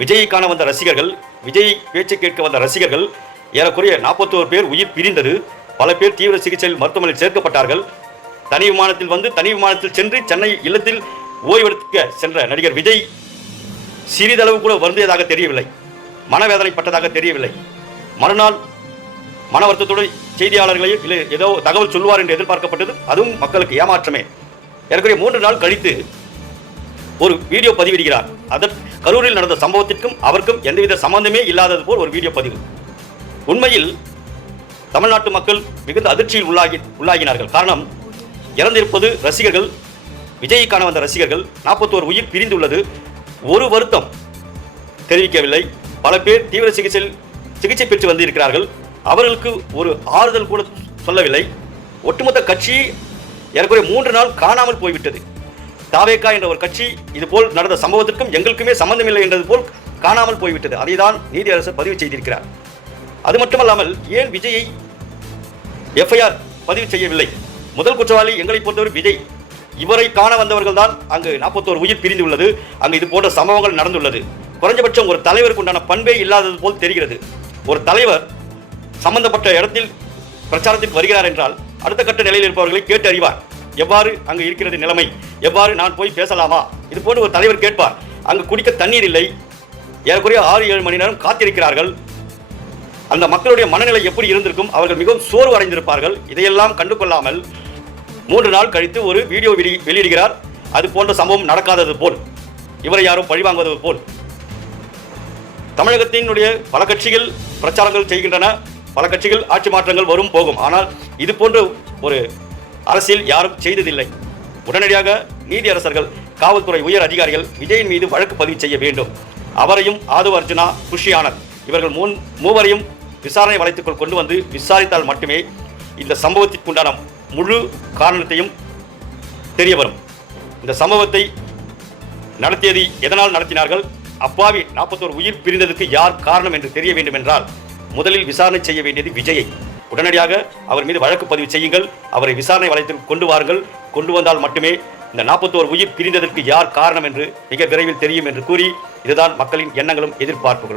விஜயை காண வந்த ரசிகர்கள், விஜய் பேச்சு கேட்க வந்த ரசிகர்கள் ஏறக்குறைய 41 பேர் உயிர் பிரிந்தது. பல பேர் தீவிர சிகிச்சையில் மருத்துவமனையில் சேர்க்கப்பட்டார்கள். தனி விமானத்தில் சென்று சென்னை இல்லத்தில் ஓய்வெடுக்க சென்ற நடிகர் விஜய் சிறிதளவு கூட வருந்தியதாக தெரியவில்லை, மனவேதனைப்பட்டதாக தெரியவில்லை. மறுநாள் மன வருத்தத்தோடு செய்தியாளர்களை ஏதோ தகவல் சொல்வார் என்று எதிர்பார்க்கப்பட்டது. அதுவும் மக்களுக்கு ஏமாற்றமே. ஏறக்குறைய 3 நாள் கழித்து ஒரு வீடியோ பதிவிடுகிறார். கரூரில் நடந்த சம்பவத்திற்கும் அவருக்கும் எந்தவித சம்பந்தமே இல்லாதது போல் ஒரு வீடியோ பதிவு. உண்மையில் தமிழ்நாட்டு மக்கள் மிகுந்த அதிர்ச்சியில் உள்ளாகினார்கள். காரணம், இறந்திருப்பது ரசிகர்கள், விஜயை காண வந்த ரசிகர்கள். 41 உயிர் பிரிந்துள்ளது. ஒரு வருத்தம் தெரிவிக்கவில்லை. பல பேர் தீவிர சிகிச்சை பெற்று வந்திருக்கிறார்கள். அவர்களுக்கு ஒரு ஆறுதல் கூட சொல்லவில்லை. ஒட்டுமொத்த கட்சி ஏறக்குறைய 3 நாள் காணாமல் போய்விட்டது. தாவேகா என்ற ஒரு கட்சி இதுபோல் நடந்த சம்பவத்திற்கும் எங்களுக்குமே சம்பந்தமில்லை என்றது போல் காணாமல் போய்விட்டது. அதைதான் நீதியரசர் பதிவு செய்திருக்கிறார். அது மட்டுமல்லாமல் ஏன் விஜயை எஃப்ஐஆர் பதிவு செய்யவில்லை? முதல் குற்றவாளி எங்களை பொறுத்தவரை விஜய். இவரை காண வந்தவர்கள் தான் அங்கு 41 உயிர் பிரிந்துள்ளது. அங்கு இது போன்ற சம்பவங்கள் நடந்துள்ளது. குறைஞ்சபட்சம் ஒரு தலைவருக்கு உண்டான பண்பே இல்லாதது போல் தெரிகிறது. ஒரு தலைவர் சம்பந்தப்பட்ட இடத்தில் பிரச்சாரத்திற்கு வருகிறார் என்றால் அடுத்த கட்ட நிலையில் இருப்பவர்களை கேட்டு அறிவார். எவ்வாறு அங்கு இருக்கிறது நிலைமை, எவ்வாறு நான் போய் பேசலாமா, இது போன்று ஒரு தலைவர் கேட்பார். அங்கு குடிக்க தண்ணீர் இல்லை. ஏறக்குறைய 6-7 மணி நேரம் காத்திருக்கிறார்கள். அந்த மக்களுடைய மனநிலை எப்படி இருந்திருக்கும்? அவர்கள் மிகவும் சோர்வு அடைந்திருப்பார்கள். இதையெல்லாம் கண்டு கொள்ளாமல் 3 நாள் கழித்து ஒரு வீடியோ வெளியிடுகிறார். அது போன்ற சம்பவம் நடக்காதது போல், இவரை யாரும் பழிவாங்குவது போல். தமிழகத்தினுடைய பல கட்சிகள் பிரச்சாரங்கள் செய்கின்றன. பல கட்சிகள் ஆட்சி மாற்றங்கள் வரும் போகும். ஆனால் இது போன்ற ஒரு அரசியல் யாரும் செய்ததில்லை. உடனடியாக நீதியரசர்கள், காவல்துறை உயர் அதிகாரிகள் விஜயின் மீது வழக்கு பதிவு செய்ய வேண்டும். அவரையும் ஆதவ அர்ஜுனா, குஷி ஆனந்த் இவர்கள் மூவரையும் விசாரணை வளையத்துக்குள் கொண்டு வந்து விசாரித்தால் மட்டுமே இந்த சம்பவத்திற்குண்டான முழு காரணத்தையும் தெரிய வரும். இந்த சம்பவத்தை நடத்தியது எதனால் நடத்தினார்கள், அப்பாவி 41 உயிர் பிரிந்ததுக்கு யார் காரணம் என்று தெரிய வேண்டும் என்றால் முதலில் விசாரணை செய்ய வேண்டியது விஜயை. உடனடியாக அவர் மீது வழக்கு பதிவு செய்யுங்கள். அவரை விசாரணை வளையத்திற்கு கொண்டு வாருங்கள். கொண்டு வந்தால் மட்டுமே இந்த 41 உயிர் பிரிந்ததற்கு யார் காரணம் என்று மிக விரைவில் தெரியும் என்று கூறி, இதுதான் மக்களின் எண்ணங்களும் எதிர்பார்ப்புகளும்.